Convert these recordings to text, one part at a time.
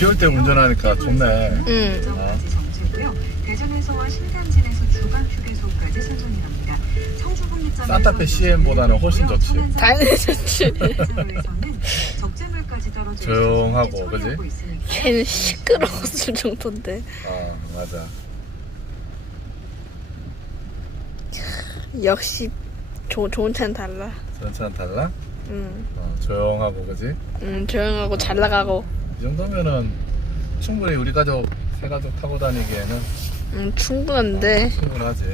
비올 때 운전하니까 좋네. 응. 대전까지 정체고요. 대전에서와 신당진에서 주간 휴게소까지 선정이랍니다. 청주국립공원에서는 산타페 CM보다는 훨씬 좋지. 당연히 좋지. 서울에서는 적재물까지 떨어져 조용하고, 있어서 그지? 처리하고 있으니까 걔는 시끄러웠을 정도인데. 어, 맞아. 역시 조, 좋은 차는 달라. 전차는 달라? 응. 어, 조용하고, 그지? 응, 조용하고 잘 나가고. 이 정도면은 충분히 우리 가족, 세 가족 타고 다니기에는 응, 충분한데. 충분하지.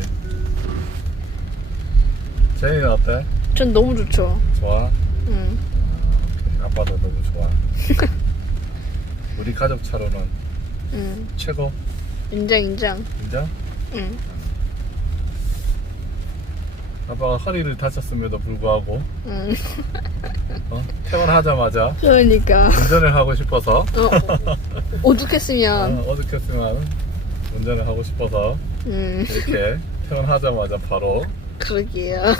제이는 어때? 전 너무 좋죠. 좋아? 응. 오케이. 아빠도 너무 좋아. 우리 가족 차로는 응. 최고. 인정, 인정. 인정? 응. 아빠가 허리를 다쳤음에도 불구하고 응. 어? 퇴원하자마자 그러니까. 운전을 하고 싶어서 어, 오죽했으면. 어, 어떻겠으면 운전을 하고 싶어서 응. 이렇게 퇴원하자마자 바로 그러게요.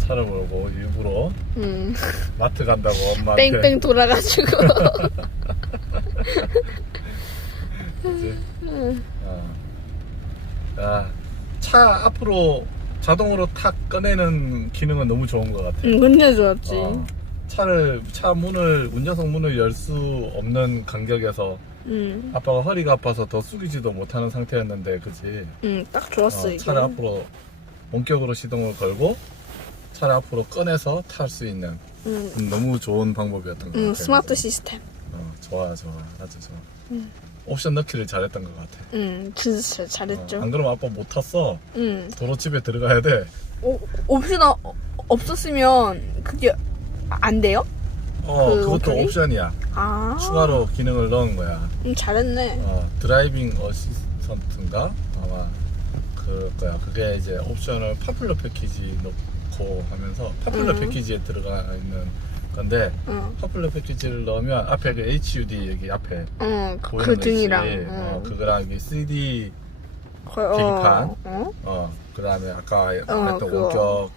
차를 몰고 일부러 응. 마트 간다고 엄마한테 뺑뺑 돌아가지고. 그치? 어. 야, 차 앞으로 자동으로 탁 꺼내는 기능은 너무 좋은 것 같아. 응, 굉장히 좋았지. 어, 차를 차 문을 운전석 문을 열 수 없는 간격에서 응. 아빠가 허리가 아파서 더 숙이지도 못하는 상태였는데, 그치? 응, 딱 좋았어, 어, 이게. 차를 앞으로 원격으로 시동을 걸고 차를 앞으로 꺼내서 탈 수 있는 응. 음, 너무 좋은 방법이었던 것 응, 같아. 스마트 시스템. 어, 좋아, 좋아, 아주 좋아. 응. 옵션 넣기를 잘했던 것 같아. 응, 진짜 잘- 잘했죠. 어, 안 그러면 아빠 못 탔어. 응. 도로 집에 들어가야 돼. 오, 옵션 어- 없었으면 그게 안 돼요? 어, 그 그, 것도 오션이? 옵션이야. 아. 추가로 기능을 넣은 거야. 응, 잘했네. 어, 드라이빙 어시스턴트인가? 아마 그 거야. 그게 이제 옵션을 파퓰러 패키지 넣고 하면서 파퓰러 음. 패키지에 들어가 있는 건데 응. 파퓰러 패키지를 넣으면 앞에 그 HUD 여기 앞에 보이는 응, 그, 거그 있지. 등이랑. 어, 응. 그거랑 여기 CD 거- 어, 계기판. 어? 어 그다음에 아까 말했던 그거.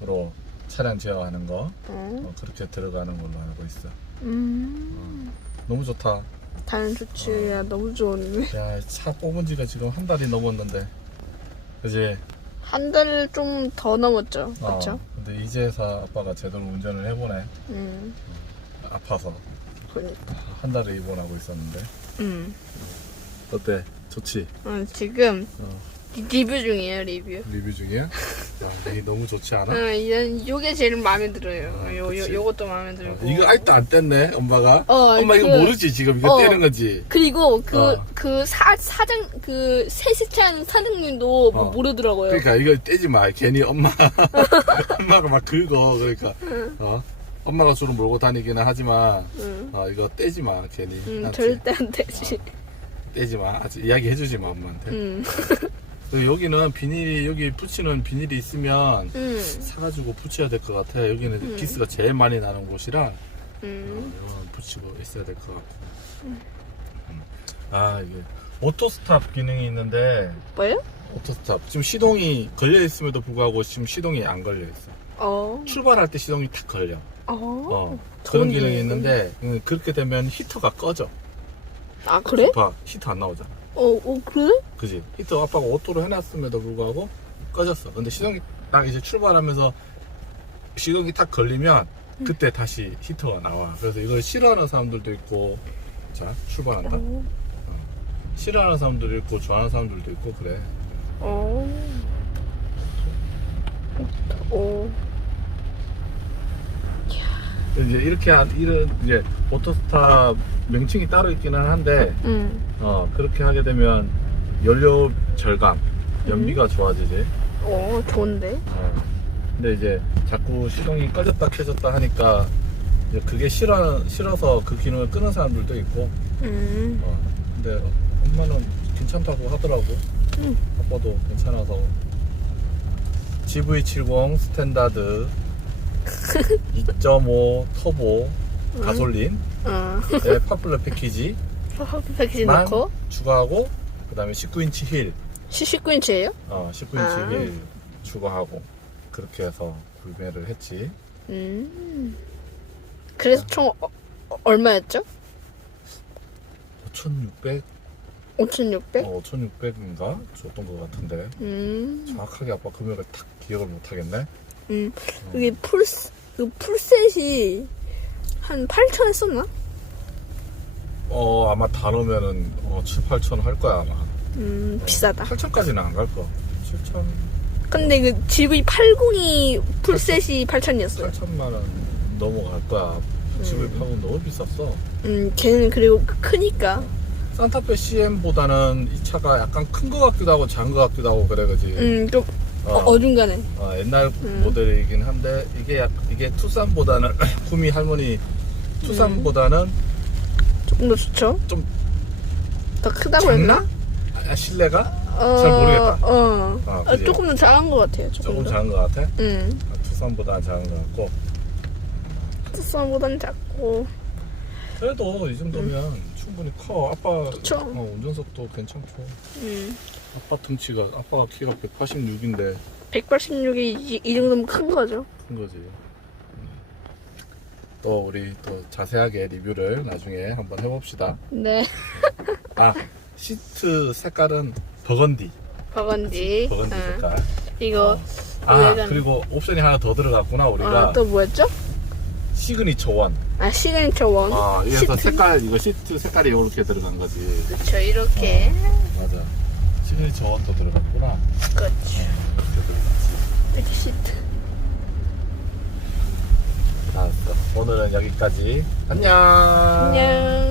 원격으로 차량 제어하는 거 응. 어, 그렇게 들어가는 걸로 알고 있어. 음. 너무 좋다. 당연 좋지. 야, 너무 좋은데. 야, 차 뽑은 지가 지금 한 달이 넘었는데. 그지? 한 달 좀 더 넘었죠. 어, 그쵸? 근데 이제서 아빠가 제대로 운전을 해보네. 응. 아파서. 그니까. 한 달을 입원하고 있었는데. 응. 어때? 좋지? 응, 지금 어, 리- 리뷰 중이에요, 리뷰. 리뷰 중이야? 야, 이게 너무 좋지 않아? 응, 이건 요게 제일 마음에 들어요. 아, 요, 요, 그치. 요것도 마음에 들고. 이거 아직도 안 뗐네, 엄마가? 어, 엄마 이거 그- 모르지, 지금. 이거 어. 떼는 거지. 그리고 그, 어. 그 사, 사장, 그 세시찬 사장님도 뭐 어. 모르더라고요. 그러니까 이거 떼지 마. 괜히 엄마, 엄마가 막 긁어. 그러니까, 어? 엄마가 주로 몰고 다니기는 하지만, 응. 어, 이거 떼지 마, 괜히. 응? 절대 안 되지. 떼지 마. 아직 이야기 해주지 마, 엄마한테. 응. 그리고 여기는 비닐이, 여기 붙이는 비닐이 있으면 응. 사가지고 붙여야 될 것 같아. 여기는 음. 기스가 제일 많이 나는 곳이라, 어, 응. 이건 붙이고 있어야 될 것 같고. 음. 아, 이게, 오토스탑 기능이 있는데, 뭐요? 오토스탑. 지금 시동이 걸려 있음에도 불구하고 지금 시동이 안 걸려 있어. 어. 출발할 때 시동이 탁 걸려. 어. 어. 그런 기능이 기능. 있는데, 음, 그렇게 되면 히터가 꺼져. 아, 그래? 봐, 히터 안 나오잖아. 어, 어, 그래? 그지? 히터 아빠가 오토로 해놨음에도 불구하고 꺼졌어. 근데 시동이 딱 이제 출발하면서 시동이 탁 걸리면 그때 다시 히터가 나와. 그래서 이걸 싫어하는 사람들도 있고, 자, 출발한다. 어. 싫어하는 사람들도 있고, 좋아하는 사람들도 있고, 그래. 어. 어. 이제 이렇게 한, 이런, 이제 오토스탑 명칭이 따로 있기는 한데, 응. 어, 그렇게 하게 되면 연료 절감, 연비가 좋아지지. 어, 좋은데? 어. 근데 이제 자꾸 시동이 꺼졌다 켜졌다 하니까 이제 그게 싫어, 싫어서 그 기능을 끄는 사람들도 있고 응. 어. 근데 엄마는 괜찮다고 하더라고 응. 아빠도 괜찮아서 GV70 스탠다드 2.5 터보 가솔린의 어. 파퓰러 패키지만 허브 패키지 넣고. 추가하고 그 다음에 19인치 힐 19인치예요? 어, 19인치 아. 힐 추가하고 그렇게 해서 구매를 했지 음. 그래서 총 어, 얼마였죠? 5,600? 5,600? 어, 5,600인가? 줬던 것 같은데. 음, 정확하게 아빠 금액을 딱 기억을 못 하겠네. 음. 그게 풀, 그 풀셋이 한8,000 했었나? 어, 아마 다 넣으면은, 어, 7, 8천 할 거야, 아마. 음, 비싸다. 8천까지는 안 갈 거. 7천, 근데 그 GV80이 풀셋이 8,000이었어요. 8천만 원 넘어갈 거야. 집을 파고 너무 비쌌어. 음, 걔는 그리고 크니까. 산타페 CM보다는 이 차가 약간 큰 거 같기도 하고 작은 거 같기도 하고 그래, 그지? 음, 좀 어. 어, 어중간해. 어, 옛날 음. 모델이긴 한데 이게 약, 이게 투싼보다는 구미 할머니 투싼보다는 조금 더 좋죠? 좀 더 크다고 했나? 아, 실내가 어, 잘 모르겠다. 어. 아, 아, 그지? 조금 더 작은 것 같아요. 조금, 조금 더. 작은 것 같아. 응. 아, 투싼보다는 작은 것 같고 투썸보단 작고. 그래도 이 정도면 충분히 커. 아빠 그쵸. 어, 운전석도 괜찮고 음. 아빠 등치가 아빠가 키가 186인데 186이 이, 이 정도면 큰 거죠. 큰 거지. 음. 또 우리 또 자세하게 리뷰를 나중에 한번 해봅시다. 네. 아 시트 색깔은 버건디. 버건디. 버건디 응. 색깔. 이거 아 우회전. 그리고 옵션이 하나 더 들어갔구나 우리가 아, 또 뭐였죠? 시그니처 원. 아 시그니처 원. 아 그래서 시트. 색깔 이거 시트 색깔이 이렇게 들어간 거지. 그쵸 이렇게. 맞아. 시그니처 원도 들어갔구나. 그렇죠. 이렇게. 이렇게 시트. 알았어. 오늘은 여기까지. 안녕. 안녕.